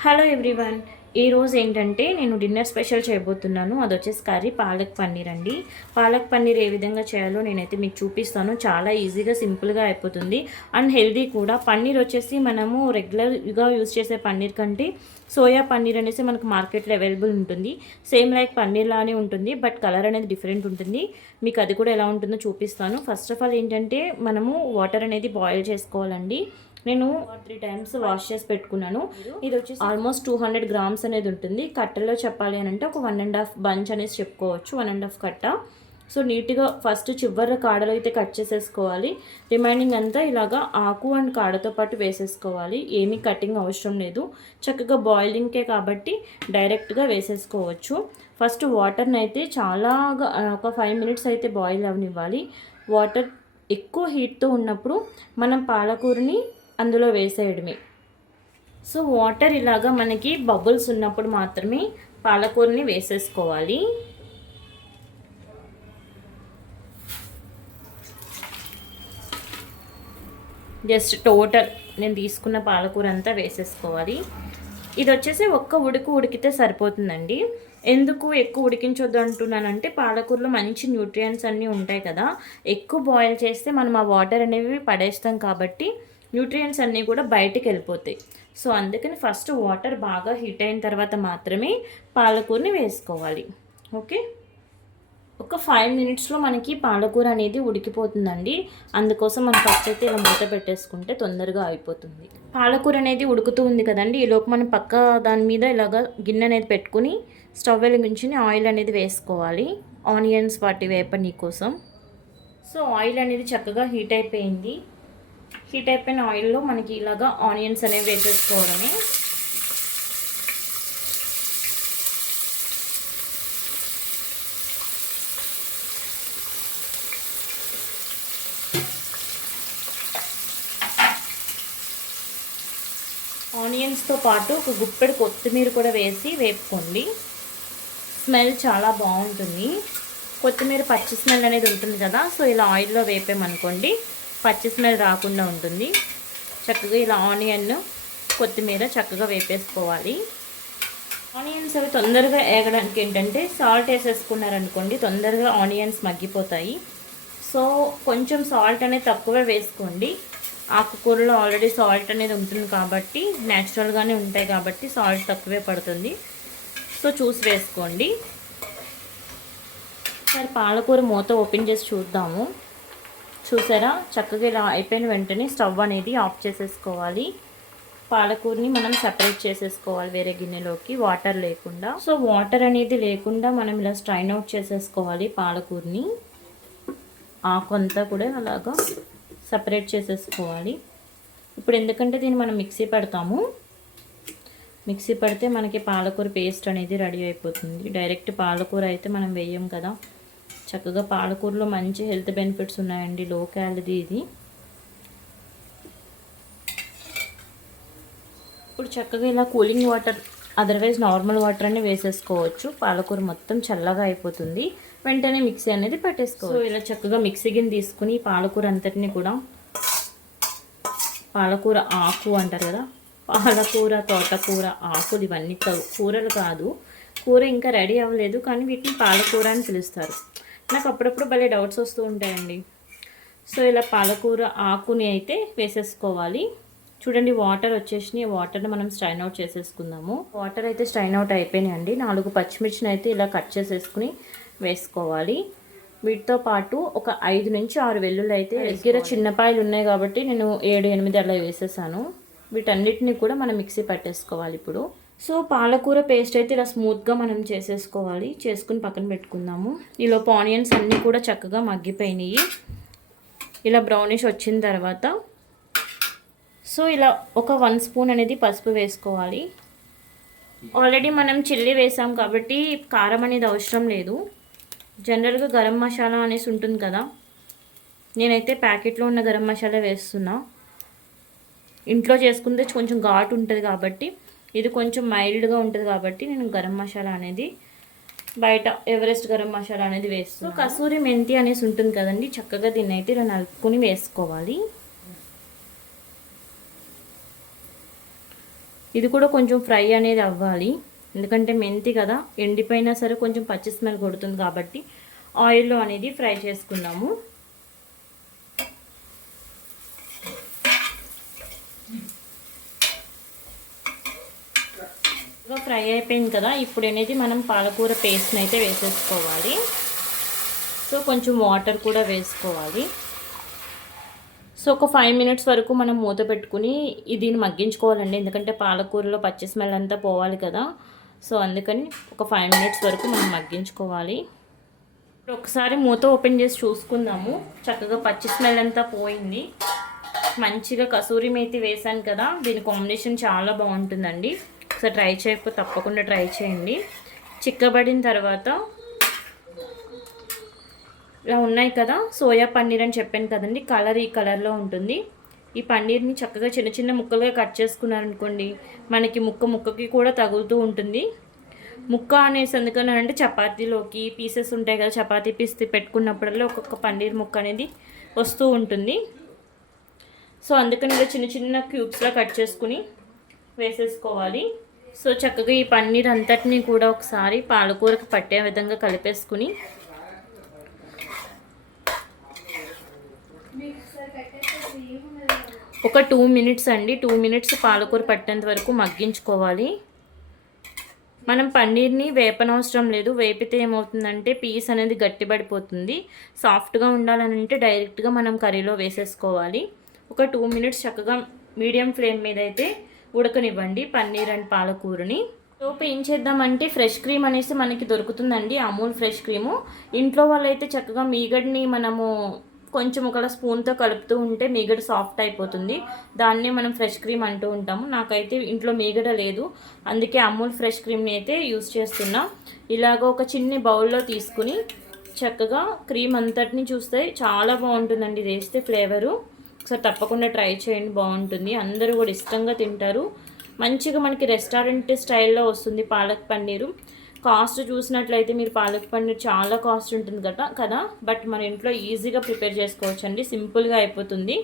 Hello everyone ఈరోజు ఏంటంటే నేను డిన్నర్ స్పెషల్ చేయబోతున్నాను. అది వచ్చేసి కర్రీ పాలక్ పన్నీర్ అండి. పాలక్ పన్నీర్ ఏ విధంగా చేయాలో నేనైతే మీకు చూపిస్తాను. చాలా ఈజీగా సింపుల్గా అయిపోతుంది. అండ్ హెల్దీ కూడా. పన్నీర్ వచ్చేసి మనము రెగ్యులర్గా యూజ్ చేసే పన్నీర్ కంటే సోయా పన్నీర్ అనేసి మనకు మార్కెట్లో అవైలబుల్ ఉంటుంది. సేమ్ లైక్ పన్నీర్ లానే ఉంటుంది బట్ కలర్ అనేది డిఫరెంట్ ఉంటుంది. మీకు అది కూడా ఎలా ఉంటుందో చూపిస్తాను. ఫస్ట్ ఆఫ్ ఆల్ ఏంటంటే మనము వాటర్ అనేది బాయిల్ చేసుకోవాలండి. నేను త్రీ టైమ్స్ వాష్ చేసి పెట్టుకున్నాను. ఇది వచ్చేసి ఆల్మోస్ట్ టూ హండ్రెడ్ గ్రామ్స్ అనేది ఉంటుంది. కట్టలో చెప్పాలి అని అంటే ఒక వన్ అండ్ హాఫ్ బంచ్ అనేసి చెప్పుకోవచ్చు. వన్ అండ్ హాఫ్ కట్ట. సో నీట్గా ఫస్ట్ చివరి కాడలు అయితే కట్ చేసేసుకోవాలి. రిమైనింగ్ అంతా ఇలాగా ఆకు అండ్ కాడతో పాటు వేసేసుకోవాలి. ఏమీ కటింగ్ అవసరం లేదు. చక్కగా బాయిలింగ్కే కాబట్టి డైరెక్ట్గా వేసేసుకోవచ్చు. ఫస్ట్ వాటర్ని అయితే చాలా ఒక ఫైవ్ మినిట్స్ అయితే బాయిల్ అవనివ్వాలి. వాటర్ ఎక్కువ హీట్తో ఉన్నప్పుడు మనం పాలకూరని అందులో వేసేయడమే. సో వాటర్ ఇలాగా మనకి బబుల్స్ ఉన్నప్పుడు మాత్రమే పాలకూరని వేసేసుకోవాలి. జస్ట్ టోటల్ నేను తీసుకున్న పాలకూర అంతా వేసేసుకోవాలి. ఇది వచ్చేసి ఒక్క ఉడుకు ఉడికితే సరిపోతుందండి. ఎందుకు ఎక్కువ ఉడికించొద్దు అంటున్నానంటే పాలకూరలో మంచి న్యూట్రియంట్స్ అన్నీ ఉంటాయి కదా. ఎక్కువ బాయిల్ చేస్తే మనం ఆ వాటర్ అనేవి పడేస్తాం కాబట్టి న్యూట్రియంట్స్ అన్నీ కూడా బయటికి వెళ్ళిపోతాయి. సో అందుకని ఫస్ట్ వాటర్ బాగా హీట్ అయిన తర్వాత మాత్రమే పాలకూరని వేసుకోవాలి. ఓకే? ఒక ఫైవ్ మినిట్స్లో మనకి పాలకూర అనేది ఉడికిపోతుందండి. అందుకోసం మనం ఫస్ట్ అయితే ఇలా మూత పెట్టేసుకుంటే తొందరగా అయిపోతుంది. పాలకూర అనేది ఉడుకుతూ ఉంది కదండి. ఈలోపు మనం పక్క దాని మీద ఇలాగ గిన్నె అనేది పెట్టుకుని స్టవ్ వెలిగించి ఆయిల్ అనేది వేసుకోవాలి. ఆనియన్స్ వాటి వేపని కోసం. సో ఆయిల్ అనేది చక్కగా హీట్ అయిపోయింది. హీట్ అయిపోయిన ఆయిల్లో మనకి ఇలాగా ఆనియన్స్ అనేవి వేసేసుకోవడమే. ఆనియన్స్తో పాటు ఒక గుప్పెడు కొత్తిమీర కూడా వేసి వేపుకోండి. స్మెల్ చాలా బాగుంటుంది. కొత్తిమీర పచ్చి స్మెల్ అనేది ఉంటుంది కదా సో ఇలా ఆయిల్లో వేపామనుకోండి పచ్చి స్మెల్ రాకుండా ఉంటుంది. చక్కగా ఇలా ఆనియన్ కొత్తిమీర చక్కగా వేపేసుకోవాలి. ఆనియన్స్ అవి తొందరగా వేగడానికి ఏంటంటే సాల్ట్ వేసేసుకున్నారనుకోండి తొందరగా ఆనియన్స్ మగ్గిపోతాయి. సో కొంచెం సాల్ట్ అనేది తక్కువే వేసుకోండి. ఆకుకూరలో ఆల్రెడీ సాల్ట్ అనేది ఉంటుంది కాబట్టి న్యాచురల్గానే ఉంటాయి కాబట్టి సాల్ట్ తక్కువే పడుతుంది. సో చూసి వేసుకోండి. సరే పాలకూర మూత ఓపెన్ చేసి చూద్దాము. చూసారా? చక్కగా ఇలా అయిపోయిన వెంటనే స్టవ్ అనేది ఆఫ్ చేసేసుకోవాలి. పాలకూరని మనం సపరేట్ చేసేసుకోవాలి వేరే గిన్నెలోకి వాటర్ లేకుండా. సో వాటర్ అనేది లేకుండా మనం ఇలా స్ట్రైన్ అవుట్ చేసేసుకోవాలి పాలకూరని. ఆకంతా కూడా అలాగా సపరేట్ చేసేసుకోవాలి. ఇప్పుడు ఎందుకంటే దీన్ని మనం మిక్సీ పెడతాము. మిక్సీ పడితే మనకి పాలకూర పేస్ట్ అనేది రెడీ అయిపోతుంది. డైరెక్ట్ పాలకూర అయితే మనం వేయం కదా. చక్కగా పాలకూరలో మంచి హెల్త్ బెనిఫిట్స్ ఉన్నాయండి. లో క్యాలరీ ఇది. ఇప్పుడు చక్కగా ఇలా cooling water otherwise normal water అని వేసేసుకోవచ్చు. పాలకూర మొత్తం చల్లగా అయిపోతుంది. వెంటనే మిక్సీ అనేది పెట్టేసుకోవచ్చు. ఇలా చక్కగా మిక్సీ గిన్నె తీసుకుని పాలకూర అంతటిని కూడా పాలకూర ఆకు అంటారు కదా పాలకూర తోటకూర ఆకులు ఇవన్నీ కూరలు కాదు. కూర ఇంకా రెడీ అవ్వలేదు. కానీ వీటిని పాలకూర అని పిలుస్తారు. నాకు అప్పుడప్పుడు భలే డౌట్స్ వస్తూ ఉంటాయండి. సో ఇలా పాలకూర ఆకుని అయితే వేసేసుకోవాలి. చూడండి వాటర్ వచ్చేసినాయి. వాటర్ని మనం స్ట్రైన్ అవుట్ చేసేసుకుందాము. వాటర్ అయితే స్ట్రైన్ అవుట్ అయిపోయినాయండి. నాలుగు పచ్చిమిర్చిని అయితే ఇలా కట్ చేసేసుకుని వేసుకోవాలి. వీటితో పాటు ఒక ఐదు నుంచి ఆరు వెల్లుల్లి అయితే దగ్గర చిన్నపాయలు ఉన్నాయి కాబట్టి నేను ఏడు ఎనిమిది అలా వేసేసాను. వీటన్నిటిని కూడా మనం మిక్సీ పట్టేసుకోవాలి ఇప్పుడు. సో పాలకూర పేస్ట్ అయితే ఇలా స్మూత్గా మనం చేసేసుకోవాలి. చేసుకుని పక్కన పెట్టుకుందాము. ఈలోపు ఆనియన్స్ అన్నీ కూడా చక్కగా మగ్గిపోయినాయి. ఇలా బ్రౌనిష్ వచ్చిన తర్వాత సో ఇలా ఒక వన్ స్పూన్ అనేది పసుపు వేసుకోవాలి. ఆల్రెడీ మనం చిల్లీ వేసాం కాబట్టి కారం అనేది అవసరం లేదు. జనరల్గా గరం మసాలా అనేసి ఉంటుంది కదా. నేనైతే ప్యాకెట్లో ఉన్న గరం మసాలా వేస్తున్నా. ఇంట్లో చేసుకుంటే కొంచెం ఘాటు ఉంటుంది కాబట్టి ఇది కొంచెం మైల్డ్గా ఉంటుంది కాబట్టి నేను గరం మసాలా అనేది బయట ఎవరెస్ట్ గరం మసాలా అనేది వేస్తాను కసూరి మెంతి అనేసి ఉంటుంది కదండి చక్కగా దీన్ని అయితే ఇలా నలుపుకొని వేసుకోవాలి. ఇది కూడా కొంచెం ఫ్రై అనేది అవ్వాలి. ఎందుకంటే మెంతి కదా ఎండిపోయినా సరే కొంచెం పచ్చి స్మెల్ కొడుతుంది కాబట్టి ఆయిల్లో అనేది ఫ్రై చేసుకుందాము. బాగా ఫ్రై అయిపోయింది కదా ఇప్పుడు అనేది మనం పాలకూర పేస్ట్ని అయితే వేసేసుకోవాలి. సో కొంచెం వాటర్ కూడా వేసుకోవాలి. సో ఒక ఫైవ్ మినిట్స్ వరకు మనం మూత పెట్టుకుని దీన్ని మగ్గించుకోవాలండి. ఎందుకంటే పాలకూరలో పచ్చి స్మెల్ అంతా పోవాలి కదా. సో అందుకని ఒక ఫైవ్ మినిట్స్ వరకు మనం మగ్గించుకోవాలి. ఇప్పుడు ఒకసారి మూత ఓపెన్ చేసి చూసుకుందాము. చక్కగా పచ్చి స్మెల్ అంతా పోయింది. మంచిగా కసూరి మేతి వేసాను కదా దీని కాంబినేషన్ చాలా బాగుంటుందండి. ఒకసారి ట్రై చేయకపోతే తప్పకుండా ట్రై చేయండి. చిక్కబడిన తర్వాత ఇలా ఉన్నాయి కదా సోయా పన్నీర్ అని చెప్పాను కదండి కలర్ ఈ కలర్లో ఉంటుంది. ఈ పన్నీర్ని చక్కగా చిన్న చిన్న ముక్కలుగా కట్ చేసుకున్నారనుకోండి మనకి ముక్క ముక్కకి కూడా తగులుతూ ఉంటుంది. ముక్క అనేసి ఎందుకనంటే చపాతీలోకి పీసెస్ ఉంటాయి కదా చపాతీ పీస్ పెట్టుకున్నప్పుడల్లా ఒక్కొక్క పన్నీర్ ముక్క అనేది వస్తూ ఉంటుంది. సో అందుకని ఇలా చిన్న చిన్న క్యూబ్స్లో కట్ చేసుకుని వేసేసుకోవాలి. సో చక్కగా ఈ పన్నీర్ అంతటిని కూడా ఒకసారి పాలకూరకు పట్టే విధంగా కలిపేసుకుని ఒక టూ మినిట్స్ అండి. టూ మినిట్స్ పాలకూర పట్టేంత వరకు మగ్గించుకోవాలి. మనం పన్నీర్ని వేపనవసరం లేదు. వేపితే ఏమవుతుందంటే పీస్ అనేది గట్టిపడిపోతుంది. సాఫ్ట్గా ఉండాలని అంటే డైరెక్ట్గా మనం కర్రీలో వేసేసుకోవాలి. ఒక టూ మినిట్స్ చక్కగా మీడియం ఫ్లేమ్ మీద అయితే ఉడకనివ్వండి పన్నీర్ అండ్ పాలకూరని. లోపు ఏం చేద్దామంటే ఫ్రెష్ క్రీమ్ అనేసి మనకి దొరుకుతుందండి అమూల్ ఫ్రెష్ క్రీము. ఇంట్లో వాళ్ళైతే చక్కగా మీగడ్ని మనము కొంచెం ఒక స్పూన్తో కలుపుతూ ఉంటే మీగడ సాఫ్ట్ అయిపోతుంది. దాన్నే మనం ఫ్రెష్ క్రీమ్ అంటూ ఉంటాము. నాకైతే ఇంట్లో మీగడ లేదు. అందుకే అమూల్ ఫ్రెష్ క్రీమ్ని అయితే యూస్ చేస్తున్నా. ఇలాగ ఒక చిన్ని బౌల్లో తీసుకుని చక్కగా క్రీమ్ అంతటిని చూస్తే చాలా బాగుంటుందండి ఇది వేస్తే ఫ్లేవరు. ఒకసారి తప్పకుండా ట్రై చేయండి బాగుంటుంది. అందరూ కూడా ఇష్టంగా తింటారు. మంచిగా మనకి రెస్టారెంట్ స్టైల్లో వస్తుంది పాలక్ పన్నీరు. కాస్ట్ చూసినట్లయితే మీరు పాలక్ పన్నీర్ చాలా కాస్ట్ ఉంటుంది కదా కదా? బట్ మన ఇంట్లో ఈజీగా ప్రిపేర్ చేసుకోవచ్చు అండి సింపుల్గా అయిపోతుంది.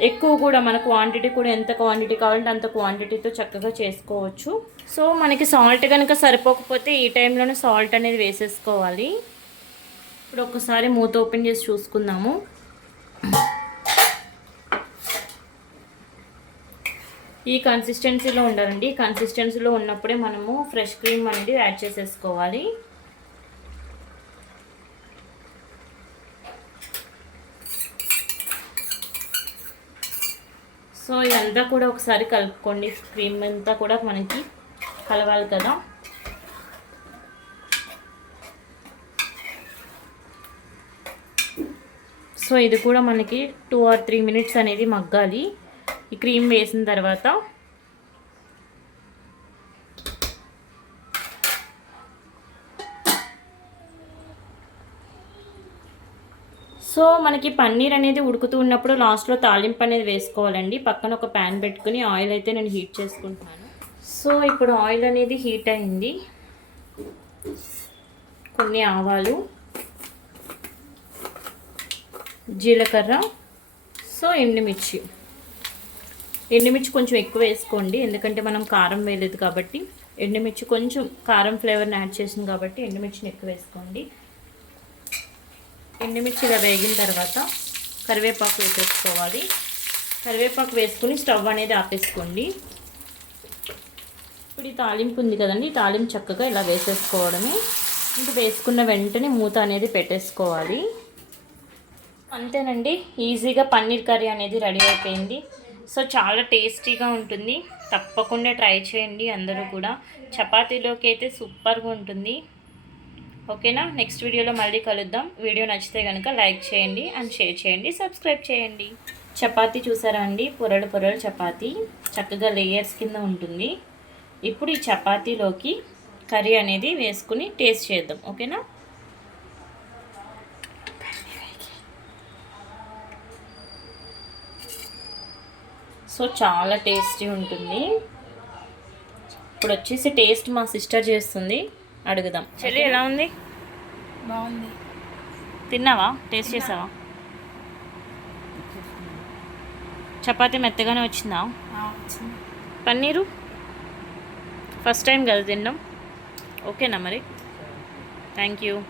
ఎక్కువ కూడా మన క్వాంటిటీ కూడా ఎంత క్వాంటిటీ కావాలంటే అంత క్వాంటిటీతో చక్కగా చేసుకోవచ్చు. సో మనకి సాల్ట్ కనుక సరిపోకపోతే ఈ టైంలోనే సాల్ట్ అనేది వేసేసుకోవాలి. ఇప్పుడు ఒకసారి మూత ఓపెన్ చేసి చూసుకుందాము. ఈ కన్సిస్టెన్సీలో ఉండాలండి. ఈ కన్సిస్టెన్సీలో ఉన్నప్పుడే మనము ఫ్రెష్ క్రీమ్ అనేది యాడ్ చేసేసుకోవాలి. సో ఇదంతా కూడా ఒకసారి కలుపుకోండి. క్రీమ్ అంతా కూడా మనకి కలవాలి కదా. సో ఇది కూడా మనకి టూ ఆర్ త్రీ మినిట్స్ అనేది మగ్గాలి. ఈ క్రీమ్ వేసిన తర్వాత సో మనకి పన్నీర్ అనేది ఉడుకుతూ ఉన్నప్పుడు లాస్ట్లో తాలింపు అనేది వేసుకోవాలండి. పక్కన ఒక ప్యాన్ పెట్టుకుని ఆయిల్ అయితే నేను హీట్ చేసుకుంటున్నాను. సో ఇప్పుడు ఆయిల్ అనేది హీట్ అయింది. కొన్ని ఆవాలు జీలకర్ర సో ఎండుమిర్చి. ఎండుమిర్చి కొంచెం ఎక్కువ వేసుకోండి. ఎందుకంటే మనం కారం వేయలేదు కాబట్టి ఎండుమిర్చి కొంచెం కారం ఫ్లేవర్ని యాడ్ చేసింది కాబట్టి ఎండుమిర్చిని ఎక్కువ వేసుకోండి. ఎండుమిర్చి ఇలా వేగిన తర్వాత కరివేపాకు వేసేసుకోవాలి. కరివేపాకు వేసుకుని స్టవ్ అనేది ఆపేసుకోండి. ఇప్పుడు ఈ తాలింపు ఉంది కదండి ఈ తాలింపు చక్కగా ఇలా వేసేసుకోవడమే. ఇంకా వేసుకున్న వెంటనే మూత అనేది పెట్టేసుకోవాలి. అంతేనండి ఈజీగా పన్నీర్ కర్రీ అనేది రెడీ అయిపోయింది. సో చాలా టేస్టీగా ఉంటుంది. తప్పకుండా ట్రై చేయండి అందరూ కూడా. చపాతీలోకి అయితే సూపర్గా ఉంటుంది. ఓకేనా? నెక్స్ట్ వీడియోలో మళ్ళీ కలుద్దాం. వీడియో నచ్చితే కనుక లైక్ చేయండి అండ్ షేర్ చేయండి సబ్స్క్రైబ్ చేయండి. చపాతీ చూసారా అండి? పొరలు పొరలు చపాతీ. చక్కగా లేయర్స్ కింద ఉంటుంది. ఇప్పుడు ఈ చపాతీలోకి కర్రీ అనేది వేసుకుని టేస్ట్ చేద్దాం. ఓకేనా? సో చాలా టేస్టీ ఉంటుంది. ఇప్పుడు వచ్చేసి టేస్ట్ మా సిస్టర్ చేస్తుంది. అడుగుదాం. చెల్లి ఎలా ఉంది? బాగుంది. తిన్నావా? టేస్ట్ చేసావా? చపాతీ మెత్తగానే వచ్చిందా? ఆ, వచ్చింది. పన్నీరు? ఫస్ట్ టైం కదా తిన్నాం ఓకేనా మరి? Thank you.